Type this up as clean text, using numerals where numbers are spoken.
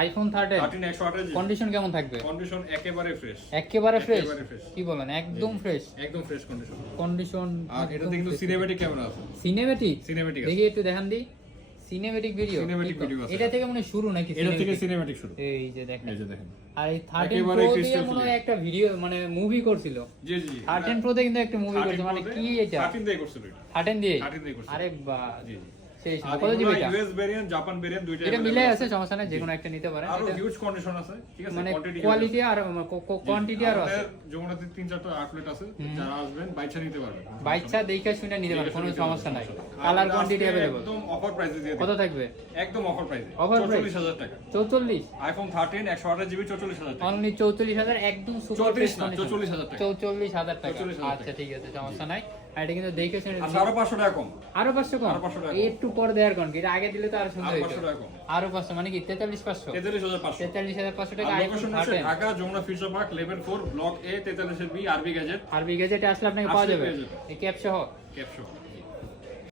IPhone 13 128 GB condition কেমন থাকবে? Condition একেবারে ফ্রেশ, একেবারে ফ্রেশ। একেবারে fresh। কি বলেন, একদম ফ্রেশ? একদম ফ্রেশ কন্ডিশন। কন্ডিশন আর এটাতে কিন্তু সিনেম্যাটিক ক্যামেরা আছে। সিনেমেটিক সিনেম্যাটিক দেখি একটু দেখান দি। সিনেমেটিক ভিডিও, Cinematic video আছে। এটা থেকে মানে শুরু নাকি? এটা থেকে cinematic? সিনেম্যাটিক শুরু। এই যে দেখেন, এই যে দেখেন, আর এই 13 একেবারে প্রো দিয়ে crystal মনে হয় clear। একটা ভিডিও মানে মুভি করছিল। জি জি জি 13 প্রো তে কিন্তু একটা মুভি করছে, মানে কি এটা? 13 দিয়ে করছিল এটা। 13 দিয়ে? 13 দিয়ে করছিল। আরে বাহ, জি জি। সেই আর কত জিবি এটা? ইউএস ভেরিয়েন্ট, জাপান ভেরিয়েন্ট দুইটা এটা available মিলে আছে, সমস্যা নাই, যে কোনো একটা নিতে পারেন। আরো এটা হিউজ কন্ডিশন আছে, ঠিক আছে? মানে কোয়ান্টিটি কোয়ালিটি আর কোয়ান্টিটি আরো আছে। যমুনাতে 3-4টা আউটলেট আছে, যারা আসবেন বাইচা নিতে পারবেন। বাইচ্চা দেখে শুনে নিতে পারেন, কোনো দেখে সমস্যা নাই। আর কালার এটা কোয়ান্টিটি আজকে अवेलेबल। একদম অফার প্রাইসে দিয়ে কত দিই, থাকবে? একদম অফার প্রাইসে। Offer price? 44000 টাকা। 44 আইফোন 13 128 জিবি 44000 টাকা। অনলি 44000, একদম সুপার 34 না, 44000 টাকা। 44000 টাকা। 44000 আচ্ছা ঠিক আছে, সমস্যা নাই। আর এটা কিন্তু দেখে শুনে আচ্ছা, আরো 500 টাকা কম। আরো 500 কম? আরো 500 টাকা কম। একটু পর দেওয়ার কোন কি, এটা আগে দিলে তো আরো সুন্দর আরো হতো। 500 টাকা কম। আরো 500 মানে কি 43500? 43500। 43500 টাকা আর আইফোন লোকেশন হচ্ছে 13। Dhaka Jamuna future park level 4 block A 43 এর বি আরবি গ্যাজেট। আর বিগেজেটে আসলে আপনাকে পাওয়া আসলে যাবে পেয়ে যাবেন। এই ক্যাপ সহ। ক্যাপশন